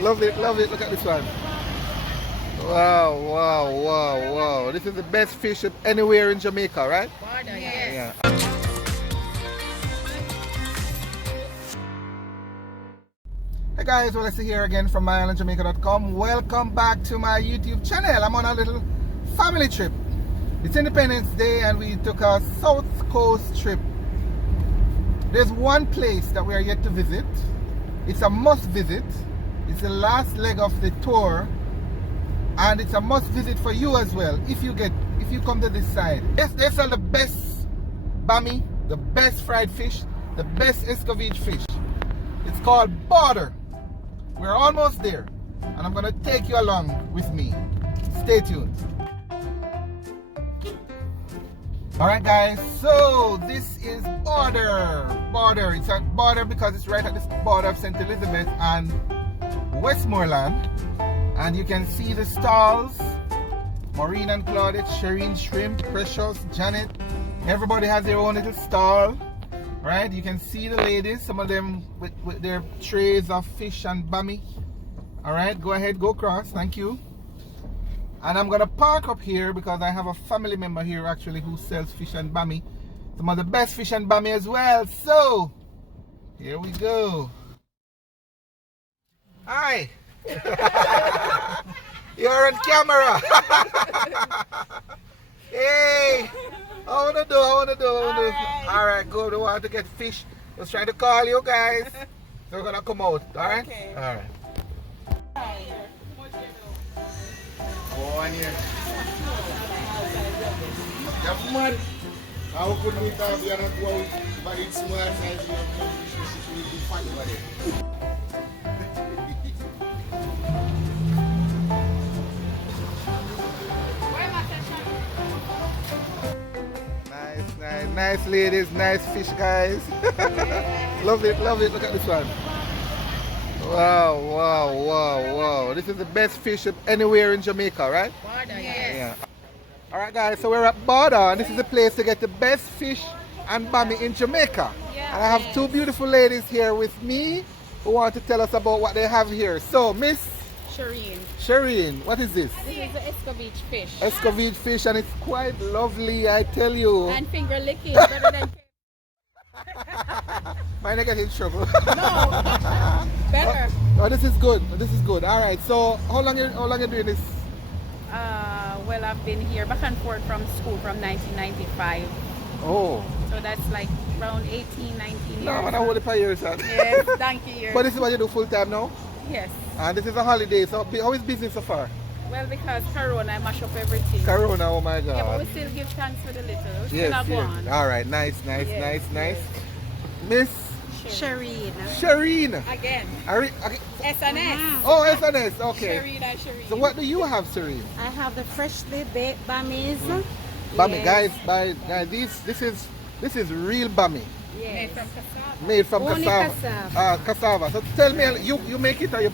Love it, love it. Look at this one. Wow, wow, wow, wow. This is the best fish anywhere in Jamaica, right? Yes. Yeah. Hey guys, well, it's here again from My-Island-Jamaica.com. Welcome back to my YouTube channel. I'm on a little family trip. It's Independence Day and we took a South Coast trip. There's one place that we are yet to visit. It's a must visit. It's the last leg of the tour. And it's a must visit for you as well if you come to this side. Yes, they sell the best bammy, the best fried fish, the best escovitch fish. It's called Border. We're almost there, and I'm gonna take you along with me. Stay tuned. Alright guys, so this is Border. Border, it's a border because it's right at the border of St. Elizabeth and Westmoreland. And you can see the stalls. Maureen and Claudette, Shireen, Shrimp, Precious, Janet. Everybody has their own little stall. Right? You can see the ladies, some of them with their trays of fish and bammy. Alright, go ahead, go across, thank you. And I'm gonna park up here because I have a family member here actually who sells fish and bammy. Some of the best fish and bammy as well. So, here we go. Hi! You're on camera! Hey! I wanna do. Alright, good. We want to get fish. I was trying to call you guys. So we're gonna come out, alright? Okay. Alright. Oh, and here. Yeah, man. How could we have the other one, but it's small size, you will be fun about it. Nice ladies, nice fish guys. Love it, love it. Look at this one. Wow, wow, wow, wow. This is the best fish anywhere in Jamaica, right? Border, yes. Yeah. Alright guys, so we're at Border and this is the place to get the best fish and bammy in Jamaica. Yeah. And I have two beautiful ladies here with me who want to tell us about what they have here. So, Miss Shireen, what is this? This is the escovitch fish. Escovitch fish, and it's quite lovely, I tell you. And finger licking, better than... Might I get in trouble? No, better. Oh, this is good. This is good. All right. So, how long you doing this? Well, I've been here back and forth from school from 1995. Oh. So that's like around 18, 19 years. No, man, I hold it for years. Yes, donkey years. But this is what you do full time now? Yes. And this is a holiday, so how is business so far? Well, because Corona, I mash up everything. Corona, oh my God. Yeah, but we still give thanks for the little. We Yes, still go on. All right, nice. Yes, Nice. Miss Shireen. Shireen. Again. S&S. Oh, S&S, okay. Shireen. So what do you have, Shireen? I have the freshly baked bammies. Bammy, Yes. guys, this is real bammy. Made from cassava. Made from Only cassava. Cassava. So tell me, you make it or you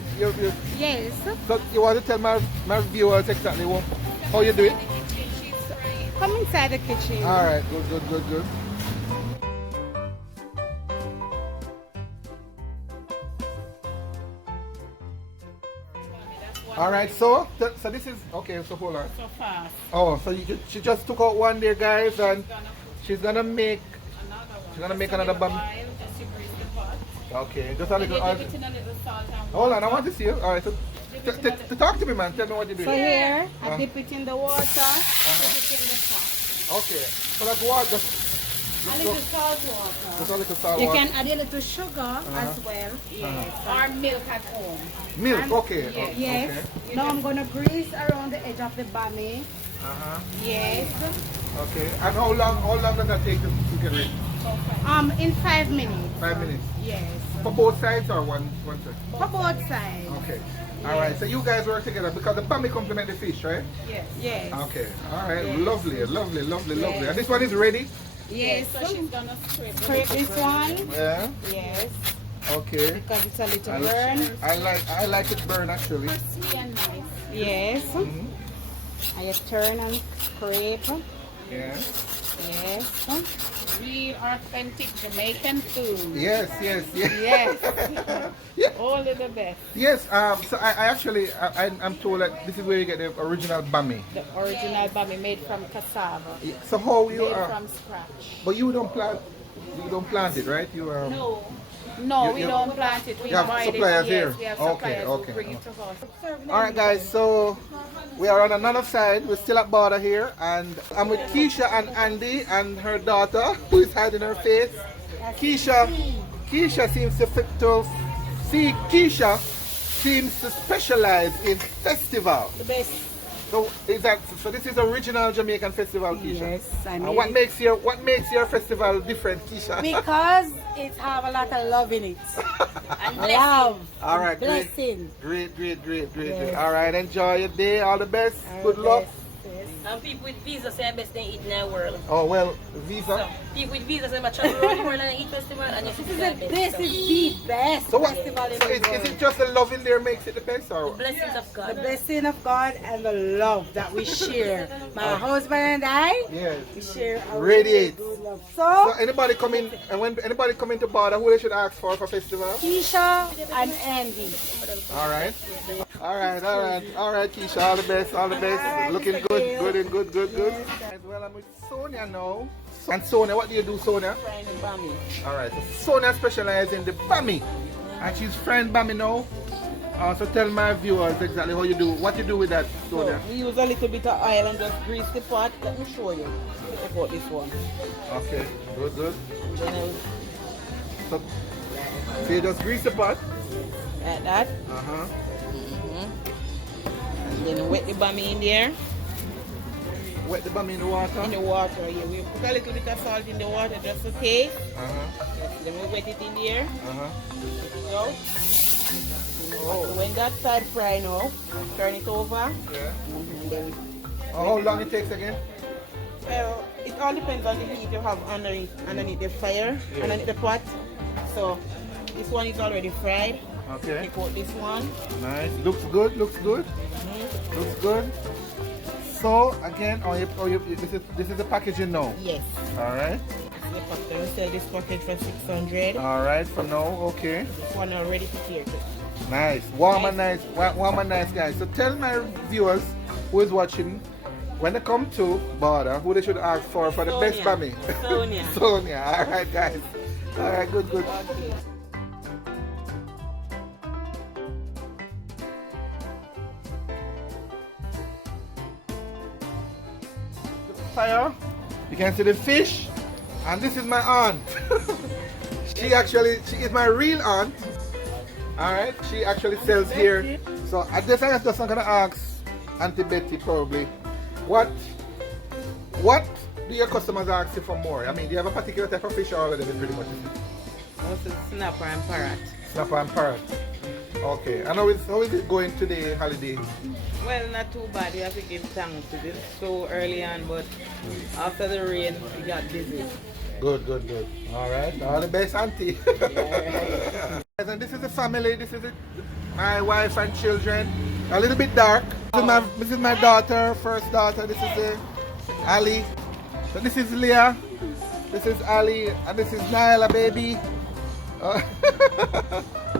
Yes. so you want to tell my viewers exactly how you do it? Come inside the kitchen. All right, good. All right, so this is okay. So hold on. So fast. Oh, so she just took out one there, guys, and she's gonna make another bun. Okay, just a little. Hold on, I want to see you. All right, so talk to me, man. Tell me what you're doing. So here, I dip it in the water, dip it in the pot. Okay, so that's water. A little salt water. Just a little salt You water. can add a little sugar as well. Yes. Or milk at home. Milk, okay. Yes. Okay. Now I'm gonna grease around the edge of the bammy. Yes. Okay. And how long does that take to get ready? In 5 minutes. 5 minutes. Yes. For both sides or one side? For both sides. Okay. All right. So you guys work together because the bammy complement the fish, right? Yes. Yes. Okay. All right. Yes. Lovely. And this one is ready? Yes. So she's gonna scrape Scrape this one. Yeah. Yes. Okay. Because it's a little burn. I like it burn actually. crispy and nice. Yes. Mhm. I just turn and scrape. Yeah. Yes. Real authentic Jamaican food. Yes, yes, yes. Yes. Yeah. All of the best. Yes, so I actually, I'm told that this is where you get the original bammy. The original bammy made from cassava. Yeah, so how you Made are, from scratch. but you don't plant it, right? You No, You- we you- don't plant it. We you have buy it. suppliers Yes, here? we have Okay, suppliers okay, who bring it to us. All right, guys. So we are on another side. We're still at border here, and I'm with Keisha and Andy and her daughter, who is hiding her face. Keisha seems Keisha seems to specialize in festival. The best. So so this is original Jamaican festival, Keisha. Yes, I And mean what makes your festival different, Keisha? because it have a lot of love in it. And Love. All right, Blessing. great. Yes. All right, enjoy your day. All the best. Our Good luck. best, yes. And people with visa say best they eat in the world. Oh well, visa. So people with visa say much travel around the world and eat festival and you This see is the the, best. this is the best So what? festival in So the is world. it just the love in there makes it the best, or? Blessings of The God. blessing of God and the love that we share. My husband and I, Yes. we share a Radiates. really good love. So So, anybody come in, and when anybody come into border, who they should ask for festival? Keisha and Andy. All right, Keisha. All the best, all the best. Looking good. As well, I'm with Sonia now. And Sonia, what do you do, Sonia? Frying and bammy. All right, so Sonia specializes in the bammy, and she's frying bammy now. So tell my viewers exactly what you do with that, Sonia. We use a little bit of oil and just grease the pot. Let me show you about this one. Okay, good. And then So you just grease the pot. like that. Uh-huh. And then wet the bammy in there. Wet the bammy in the water. In the water, yeah. We put a little bit of salt in the water just to taste. Uh-huh. Yes, then we wet it in there. Uh-huh. Take it out. So when that side fry now, turn it over. Yeah. And then, How long it takes again? well, it all depends on the heat you have underneath the fire, Yeah. underneath the pot. So this one is already fried. Okay. Take out this one. Nice. Looks good. Looks good. So again, this is the packaging now. Yes. All right. The package. We sell this package for 600. All right. For now, okay. This one already prepared. Nice. Warm and nice, guys. So tell my viewers who is watching, when they come to border, who they should ask for the best bammy. Sonia. Sonia. All right, guys. All right. Good. Okay. Fire. You can see the fish, and this is my aunt. she is my real aunt. All right, she actually sells here. So at this time, I'm gonna ask Auntie Betty probably, what do your customers ask you for more? I mean, do you have a particular type of fish, or all of them is pretty much the same? Also snapper and parrot. Snapper and parrot. Okay, and how is it going today, holiday? Well, not too bad. We have to give thanks to this so early on, but after the rain, we got busy. Good. All right, all the best, Auntie. And this is the family. This is my wife and children. A little bit dark. This is my daughter, first daughter. This is Ali. So this is Leah. This is Ali, and this is Nyla, baby.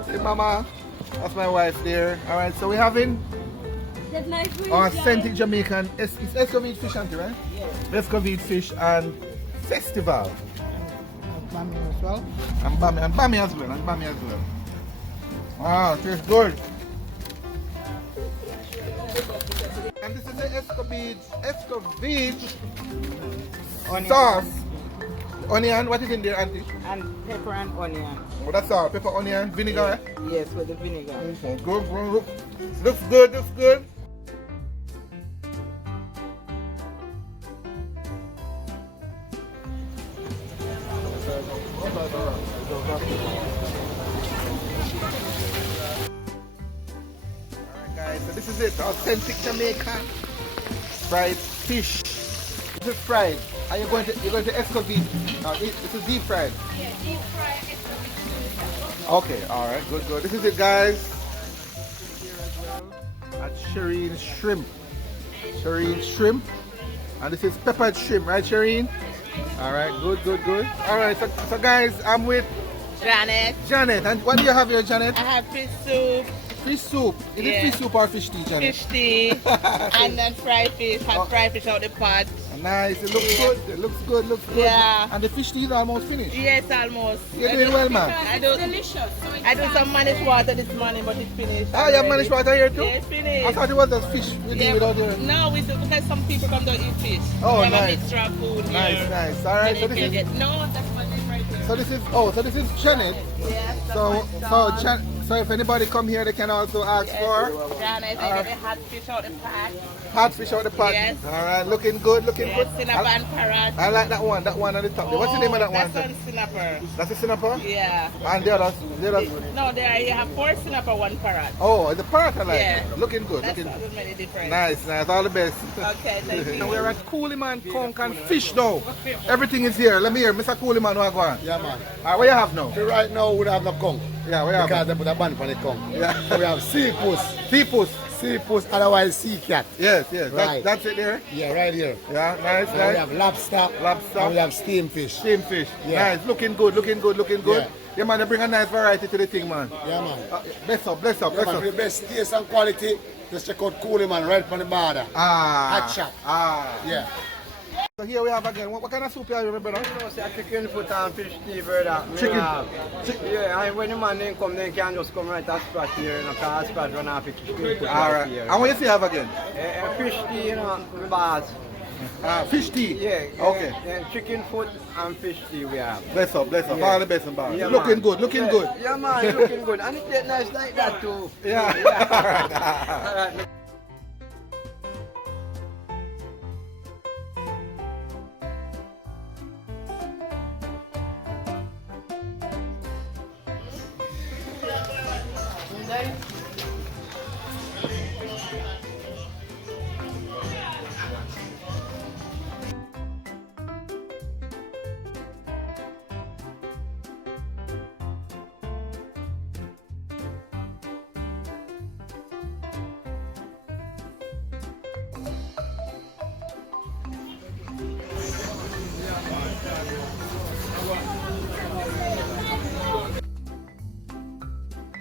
Say, Mama. That's my wife there. All right, so we're having authentic Jamaican. It's escovite fish, Auntie, right? Yes. Escovite fish and festival. Bammy as well. And Bammy as well. Wow, tastes good. And this is the escovite sauce. Onion, what is in there, Auntie? And pepper and onion. Oh, that's all. Pepper, onion, vinegar. Yes, with the vinegar. Okay, good. Looks good. Alright guys, so this is it, authentic Jamaican fried fish. This is fried. Are you going to escovite? This is deep fried. Yeah, deep fried. Okay, alright, good. This is it guys. Here as well at Shireen Shrimp. And this is peppered shrimp, right Shireen? All right, good, good, good. All right, so guys, I'm with Janet. Janet. And what do you have here, Janet? I have fish soup, Fish soup. Is it Yeah. fish soup or fish tea, Janet? fish tea, and then fried fish. Have fried fish out the pot. Nice. It looks good. It looks good. Looks good. Yeah. And the fish tea is almost finished. Yes, almost. You're doing well, man. I do. Delicious. So it's I do some managed water this morning, but it's finished. Ah, you have already. managed water here too? Yeah, it's finished. I thought it was just fish we do without your... No, we do because some people come to eat fish. Oh, we have nice. a mixture of food Nice, here. nice. All right, so And this you is... can get, no, that's what it is right here. So this is... Oh, so this is Janet. Yes, that's So, my so, dog. so if anybody come here, they can also ask for Janet, I get the hot fish out the pot. hot fish out the pot. Yes. All right, looking good, looking Yes, good. sinapper and carrot. I like that one on the top. There. What's the name of that one? That's one sinapper. That's a sinapper? Yeah. And the others? No, there you have 4 sinapper, 1 parrot. Oh, the parrot I like. Yeah. Looking good, That's looking not many different. nice, nice. All the best. Okay, thank you. We're at Cooliman Conk and Fish now. Everything is here. Let me hear, Mr. Cooliman, what go on? Yeah, man. All right, what you have now? So right now we don't have no conch. Yeah, what you have? Because they put a ban for the conch. Yeah. So we have sea puss. Seafood. Sea puss, otherwise sea cat. Yes, yes. Right. That's it there. Yeah, right here. Yeah, nice, And we nice. have lobster. Lobster. And we have steam fish. Steam fish. Yeah. Nice. Looking good, looking good, looking good. Yeah. Yeah, man, they bring a nice variety to the thing, man. Yeah, man. Bless up, bless up, Yeah, bless man, up. for the best taste and quality, just check out Cooliman right from the border. Ah. Hot shot. Ah. Yeah. So here we have again. What kind of soup you have, brother? Chicken foot and fish tea, brother. Chicken. Yeah, and when the man then come, they can just come right at spot here, and after spot run off it chicken foot All right. here. And what you see have again? Fish tea, you know, bars. Fish tea. Yeah. Okay. Chicken foot and fish tea we have. Bless up, bless up. Yeah. All the best and bad. Yeah, Looking man. good, looking good. Yeah, man, looking good. And it tastes nice like that too. Yeah. All right.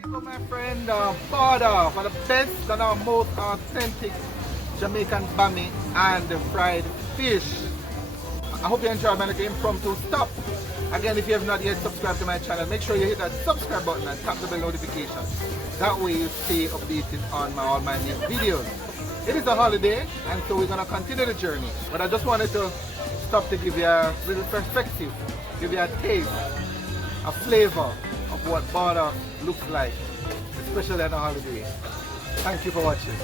So my friend, border for the best and our most authentic Jamaican bammy and fried fish. I hope you enjoyed my little impromptu stop. Again, if you have not yet subscribed to my channel, make sure you hit that subscribe button and tap the bell notification. That way you stay updated on all my new videos. It is a holiday, and so we're gonna continue the journey. But I just wanted to stop to give you a little perspective, give you a taste, a flavor of what border looks like, especially on a holiday. Thank you for watching.